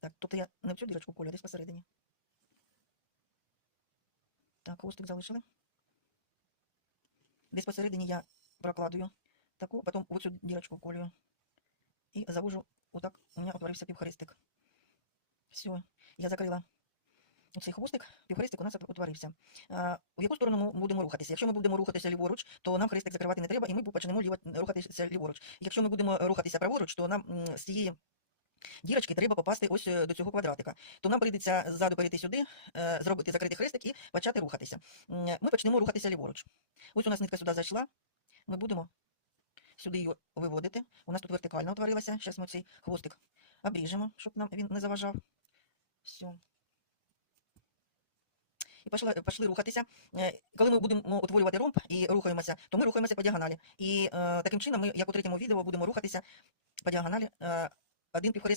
Так, тобто я не в дірочку колю, а десь посередині. Так, хвостик залишили. Десь посередині я прокладую таку, потім в цю дірочку колюю. І завожу, отак у мене утворився півхрестик. Все, я закрила цей хвостик, півхрестик у нас утворився. А, в яку сторону ми будемо рухатися? Якщо ми будемо рухатися ліворуч, то нам хрестик закривати не треба, і ми почнемо рухатися ліворуч. Якщо ми будемо рухатися праворуч, то нам з цієї дірочки треба попасти ось е, до цього квадратика. То нам прийдеться ззаду перейти сюди, е, зробити закритий хрестик і почати рухатися. Ми почнемо рухатися ліворуч. Ось у нас нитка сюди зайшла. Ми будемо сюди її виводити. У нас тут вертикально утворилася. Зараз ми цей хвостик обріжемо, щоб нам він не заважав. Все. І пішли, пішли рухатися. Е, Коли ми будемо утворювати ромб і рухаємося, то ми рухаємося по діагоналі. І е, таким чином ми, як у третьому відео, будемо рухатися по діагоналі. Е, Alguém procurou